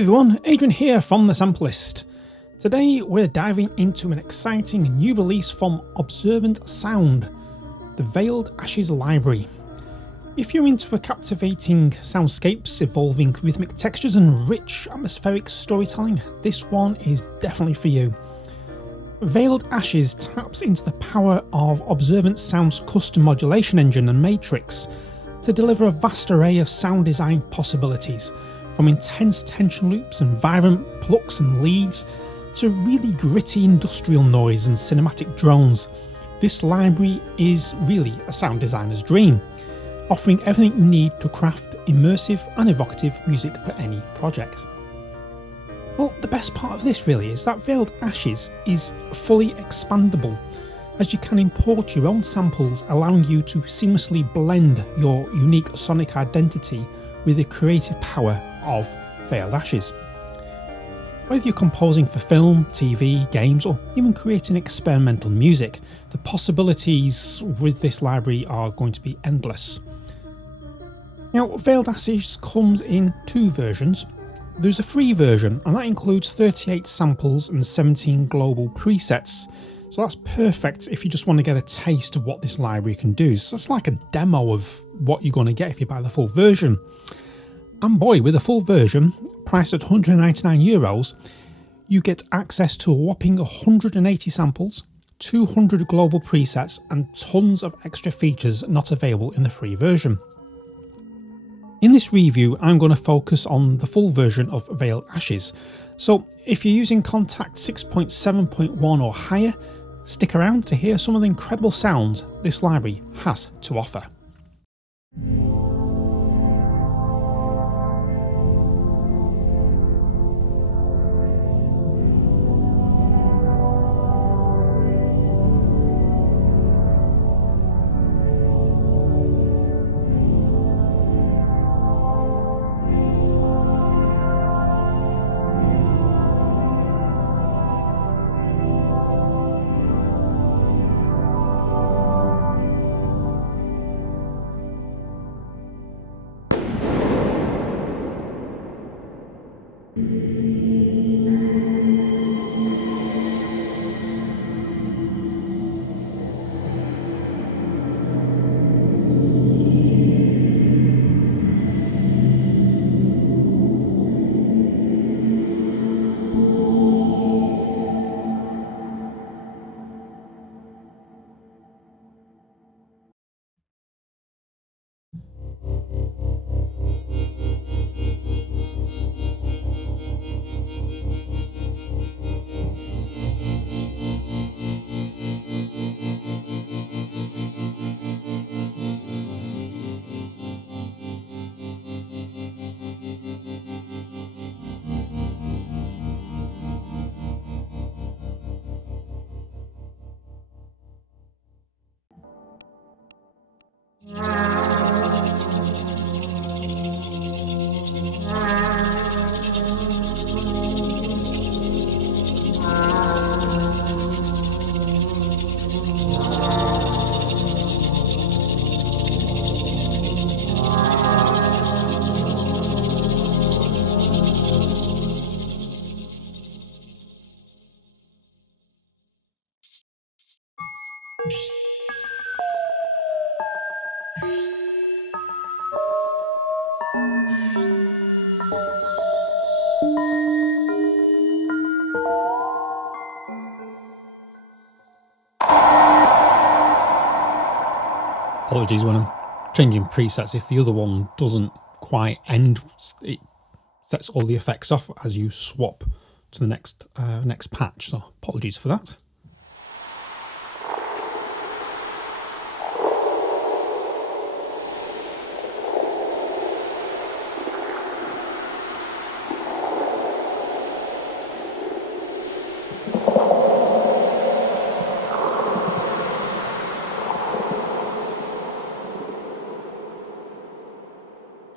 everyone, Adrian here from the Sampleist. Today we're diving into an exciting new release from Observant Sound, the Veiled Ashes Library. If you're into a captivating soundscapes, evolving rhythmic textures and rich atmospheric storytelling, this one is definitely for you. Veiled Ashes taps into the power of Observant Sound's custom modulation engine and matrix to deliver a vast array of sound design possibilities, from intense tension loops and vibrant plucks and leads to really gritty industrial noise and cinematic drones. This library is really a sound designer's dream, offering everything you need to craft immersive and evocative music for any project. Well, the best part of this really is that Veiled Ashes is fully expandable, as you can import your own samples, allowing you to seamlessly blend your unique sonic identity with the creative power of Veiled Ashes. Whether you're composing for film, TV, games, or even creating experimental music, the possibilities with this library are going to be endless. Now, Veiled Ashes comes in two versions. There's a free version, and that includes 38 samples and 17 global presets. So that's perfect if you just want to get a taste of what this library can do. So it's like a demo of what you're going to get if you buy the full version. And boy, with the full version, priced at €199, you get access to a whopping 180 samples, 200 global presets, and tons of extra features not available in the free version. In this review, I'm going to focus on the full version of Veiled Ashes. So if you're using Contact 6.7.1 or higher, stick around to hear some of the incredible sounds this library has to offer. Apologies when I'm changing presets if the other one doesn't quite end. It sets all the effects off as you swap to the next patch, so apologies for that.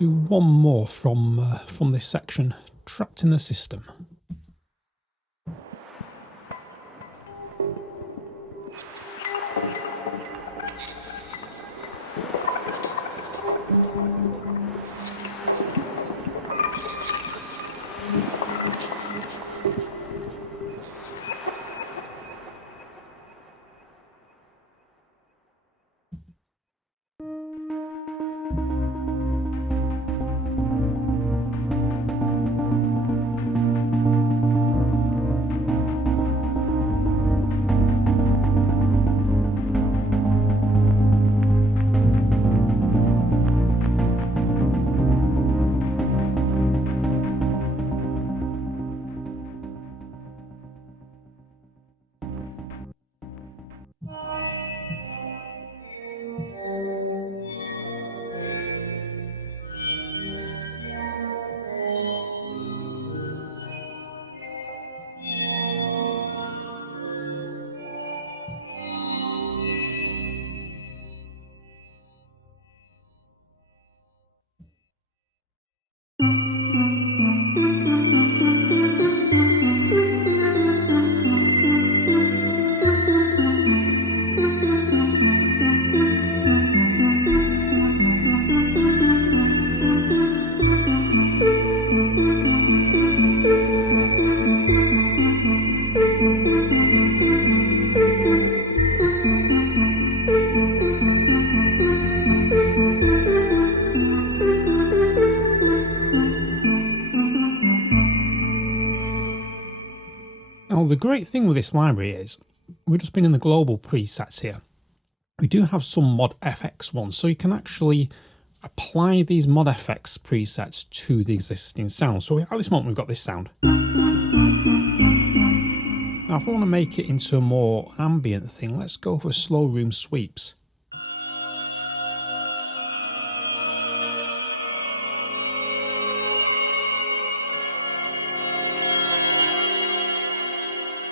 Do one more from this section, Trapped in the System. Now, the great thing with this library is we've just been in the global presets here. We do have some mod FX ones, so you can actually apply these mod FX presets to the existing sound. So at this moment, we've got this sound. Now, if I want to make it into a more ambient thing, let's go for slow room sweeps.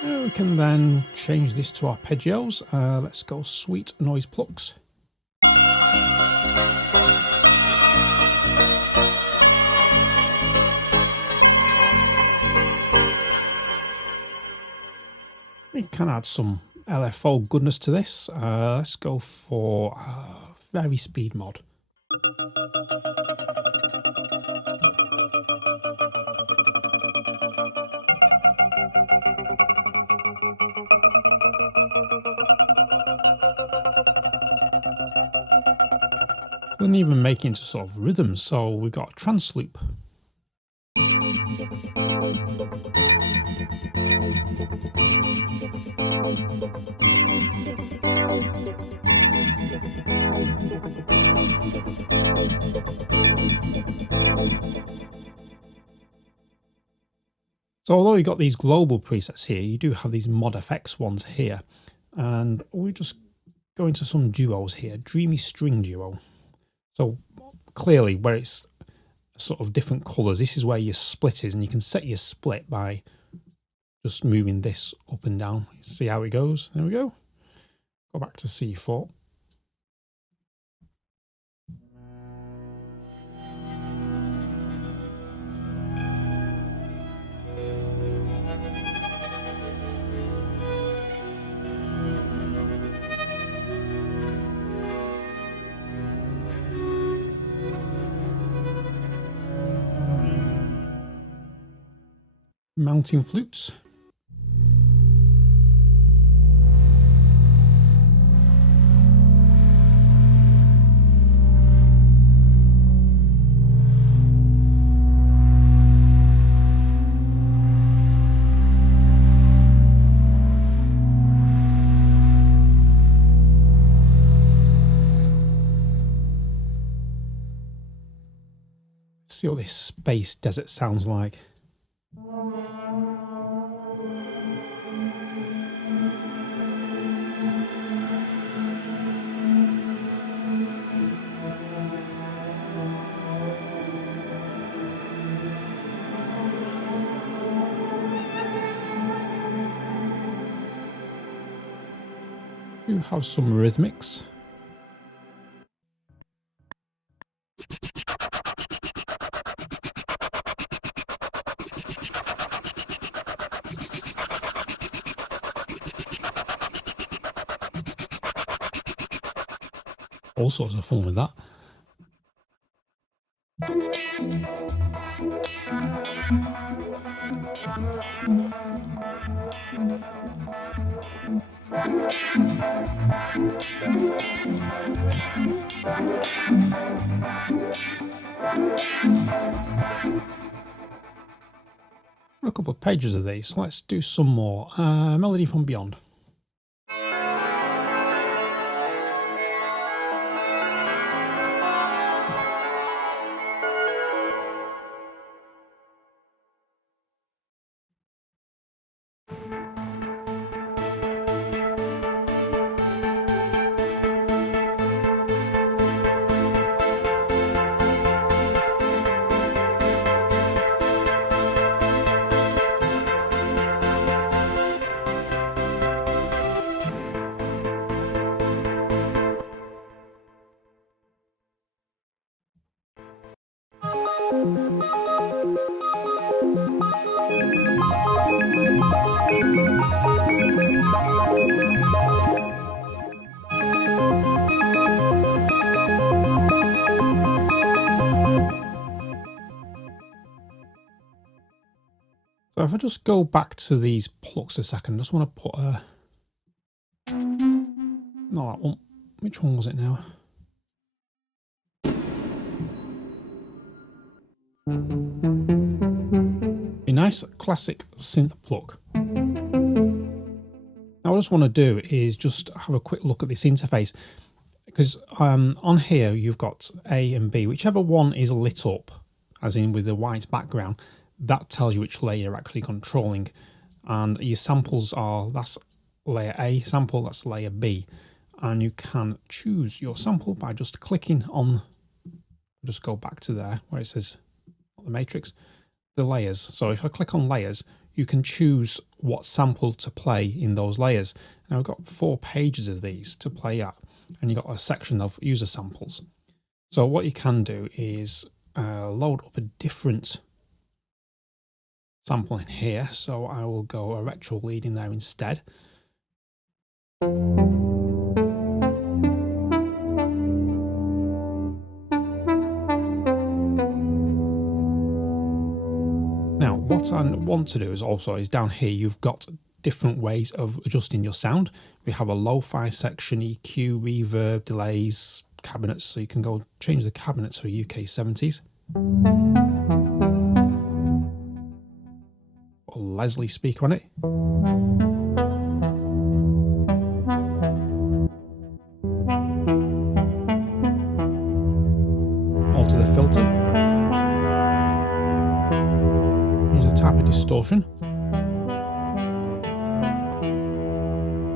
We can then change this to arpeggios. Let's go sweet noise plucks. We can add some LFO goodness to this. Let's go for very speed mod. Then even make it into sort of rhythm, so we've got a trance loop. So although you've got these global presets here, you do have these mod FX ones here, and we just go into some duos here. Dreamy string duo. So clearly where it's sort of different colours, this is where your split is, and you can set your split by just moving this up and down. See how it goes? There we go. Go back to C4. Mounting flutes. See what this space desert sounds like. Do have some rhythmics. All sorts of fun with that. A couple of pages of these. Let's do some more. Melody from Beyond. So if I just go back to these plucks a second, I just want to put a... Not that one. Which one was it now? A nice classic synth pluck. Now what I just want to do is just have a quick look at this interface, because on here you've got A and B, whichever one is lit up, as in with the white background, that tells you which layer you're actually controlling. And your samples are, that's layer A sample, that's layer B. And you can choose your sample by just clicking on, just go back to there where it says the matrix, the layers. So if I click on layers, you can choose what sample to play in those layers. Now I've got 4 pages of these to play at, and you've got a section of user samples. So what you can do is load up a different sample in here. So I will go a retro lead in there instead. Now, what I want to do is down here, you've got different ways of adjusting your sound. We have a lo-fi section, EQ, reverb, delays, cabinets. So you can go change the cabinets for UK 70s. Or Leslie speaker on it. Alter the filter. Type of distortion.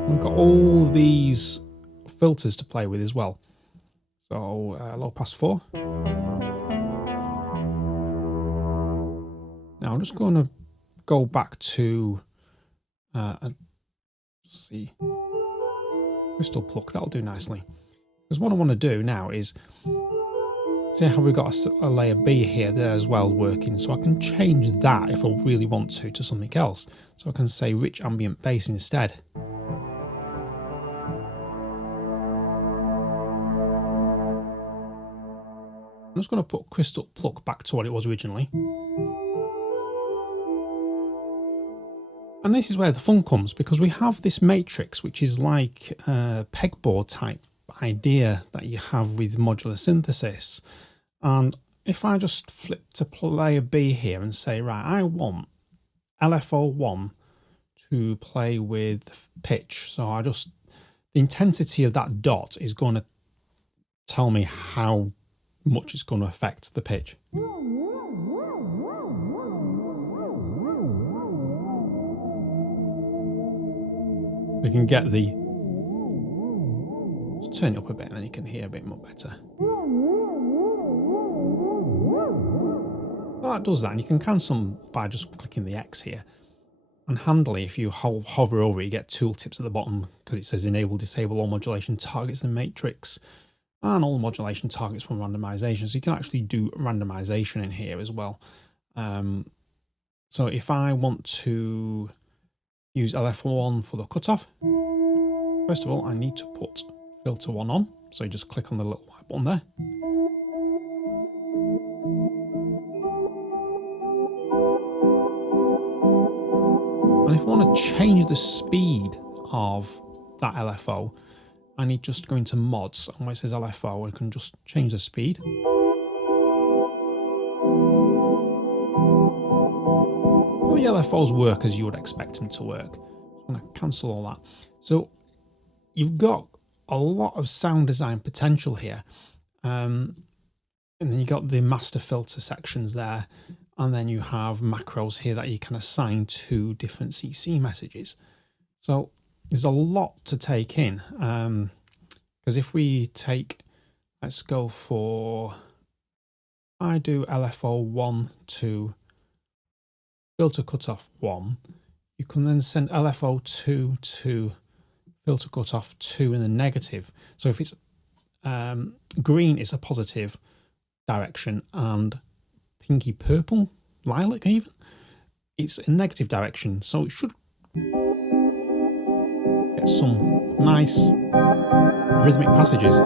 We've got all these filters to play with as well. So low pass 4. Now I'm just going to go back to see, crystal pluck. That'll do nicely, because what I want to do now is see how we've got a layer B here there as well working. So I can change that if I really want to something else. So I can say rich ambient bass instead. I'm just going to put crystal pluck back to what it was originally. And this is where the fun comes, because we have this matrix, which is like a pegboard type idea that you have with modular synthesis. And if I just flip to layer B here and say, right, I want LFO1 to play with pitch. So the intensity of that dot is going to tell me how much it's going to affect the pitch. We can get the, just turn it up a bit and then you can hear a bit more better. So that does that, and you can cancel them by just clicking the X here. And handily, if you hover over it, you get tooltips at the bottom, because it says enable, disable all modulation targets in the matrix and all modulation targets from randomization. So you can actually do randomization in here as well. So if I want to use LF1 for the cutoff, first of all, I need to put filter 1 on. So you just click on the little white button there. And if I want to change the speed of that LFO, I need just to go into mods, and where it says LFO, I can just change the speed. So the LFOs work as you would expect them to work. I'm going to cancel all that. So you've got a lot of sound design potential here. And then you got the master filter sections there. And then you have macros here that you can assign to different CC messages. So there's a lot to take in. Because if we take, let's go for, I do LFO1 to filter cutoff 1, you can then send LFO2 to filter cutoff 2 in the negative. So if it's green, it's a positive direction, and pinky purple, lilac even, it's a negative direction. So it should get some nice rhythmic passages.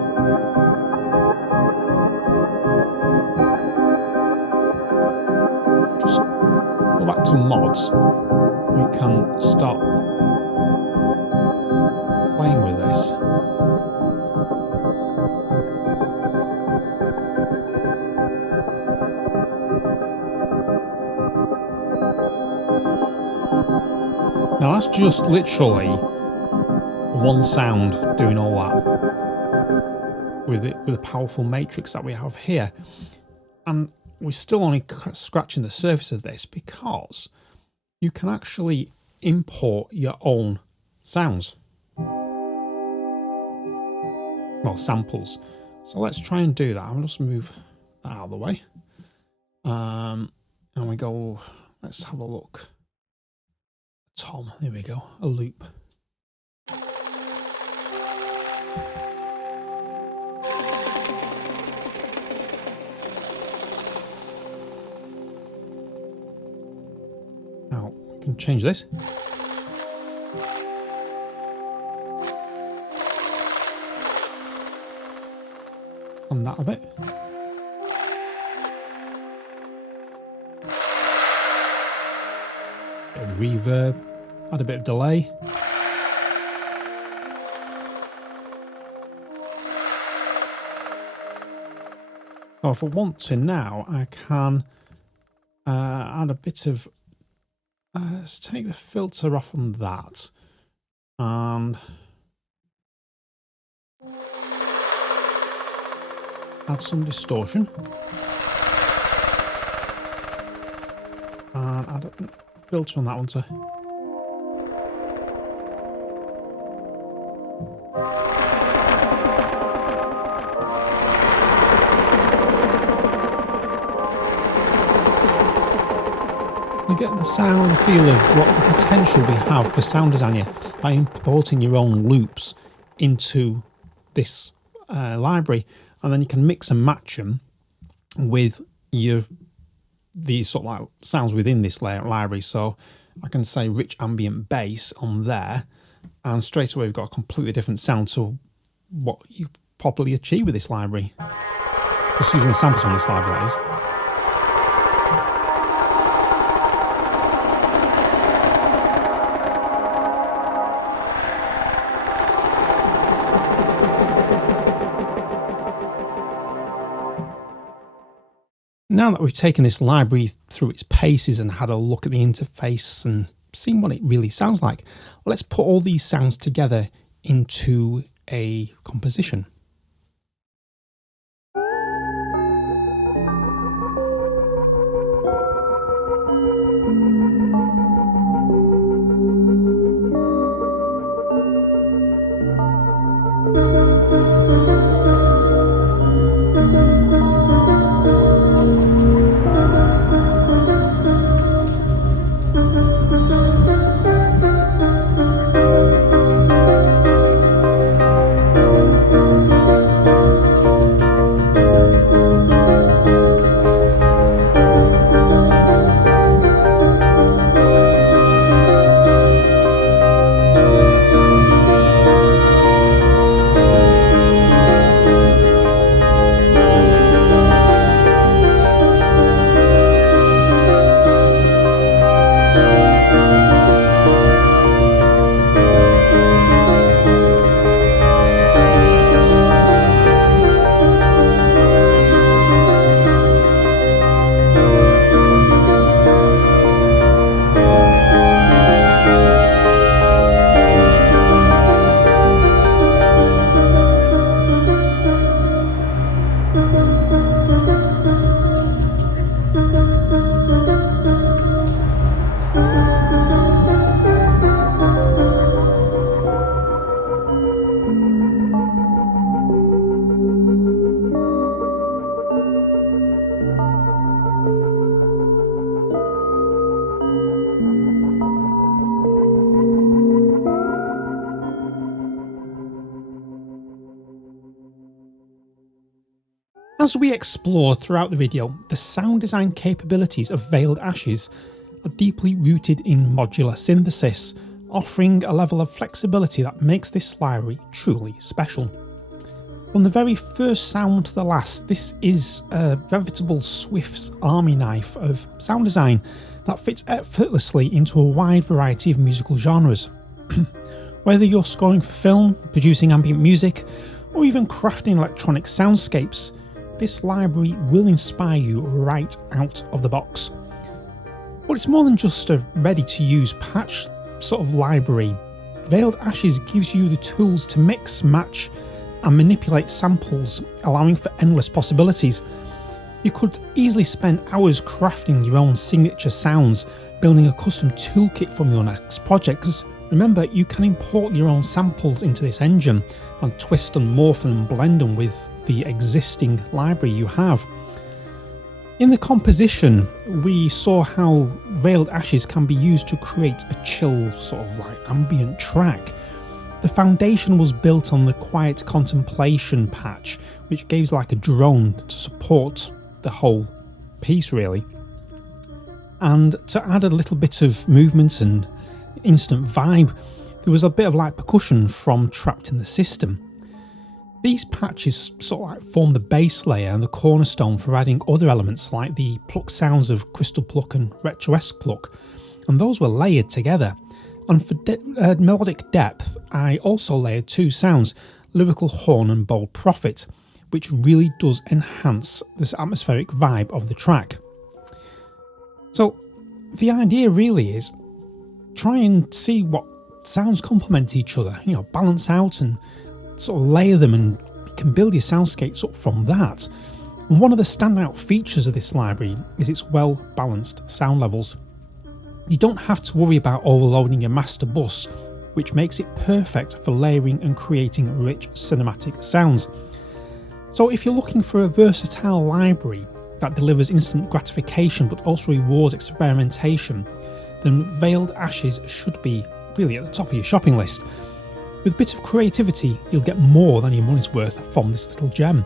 Just go back some mods, we can start playing with this. Now that's just literally one sound doing all that with the powerful matrix that we have here, and we're still only scratching the surface of this because you can actually import your own sounds, well, samples. So let's try and do that. I'll just move that out of the way, and we go. Let's have a look. Tom, there we go, a loop. Now we can change this. On that a bit. Bit of reverb, add a bit of delay. So if I want to now, I can add a bit of, let's take the filter off on that, and add some distortion, and add a filter on that one too. You get the sound and feel of what the potential we have for sound design here by importing your own loops into this library, and then you can mix and match them with the sort of like sounds within this library. So I can say rich ambient bass on there, and straight away we've got a completely different sound to what you probably achieve with this library. Just using the samples on this library, that is. Now that we've taken this library through its paces and had a look at the interface and seen what it really sounds like, let's put all these sounds together into a composition. As we explore throughout the video, the sound design capabilities of Veiled Ashes are deeply rooted in modular synthesis, offering a level of flexibility that makes this library truly special. From the very first sound to the last, this is a veritable Swift's army knife of sound design that fits effortlessly into a wide variety of musical genres. Whether you're scoring for film, producing ambient music, or even crafting electronic soundscapes, this library will inspire you right out of the box. But it's more than just a ready-to-use patch sort of library. Veiled Ashes gives you the tools to mix, match, and manipulate samples, allowing for endless possibilities. You could easily spend hours crafting your own signature sounds, building a custom toolkit from your next project, because remember, you can import your own samples into this engine and twist and morph and blend them with the existing library you have. In the composition, we saw how Veiled Ashes can be used to create a chill sort of like ambient track. The foundation was built on the Quiet Contemplation patch, which gave like a drone to support the whole piece really. And to add a little bit of movement and instant vibe, there was a bit of light percussion from Trapped in the System. These patches sort of like form the base layer and the cornerstone for adding other elements like the pluck sounds of Crystal Pluck and Retroesque Pluck, and those were layered together. And for melodic depth, I also layered two sounds, Lyrical Horn and Bold Prophet, which really does enhance this atmospheric vibe of the track. So the idea really is try and see what sounds complement each other, balance out and sort of layer them, and you can build your soundscapes up from that. And one of the standout features of this library is its well balanced sound levels. You don't have to worry about overloading your master bus, which makes it perfect for layering and creating rich cinematic sounds. So if you're looking for a versatile library that delivers instant gratification but also rewards experimentation, then Veiled Ashes should be really at the top of your shopping list. With a bit of creativity, you'll get more than your money's worth from this little gem.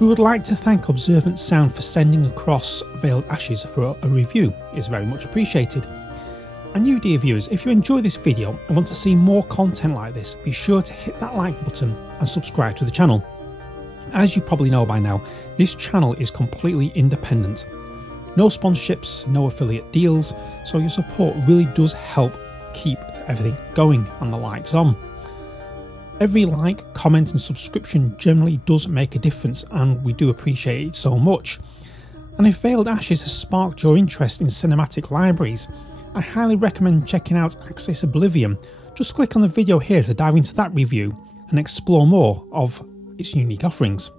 We would like to thank Observant Sound for sending across Veiled Ashes for a review. It's very much appreciated. And you, dear viewers, if you enjoy this video and want to see more content like this, be sure to hit that like button and subscribe to the channel. As you probably know by now, this channel is completely independent. No sponsorships, no affiliate deals, so your support really does help keep everything going and the lights on. Every like, comment and subscription generally does make a difference, and we do appreciate it so much. And if Veiled Ashes has sparked your interest in cinematic libraries, I highly recommend checking out Access Oblivion. Just click on the video here to dive into that review and explore more of its unique offerings.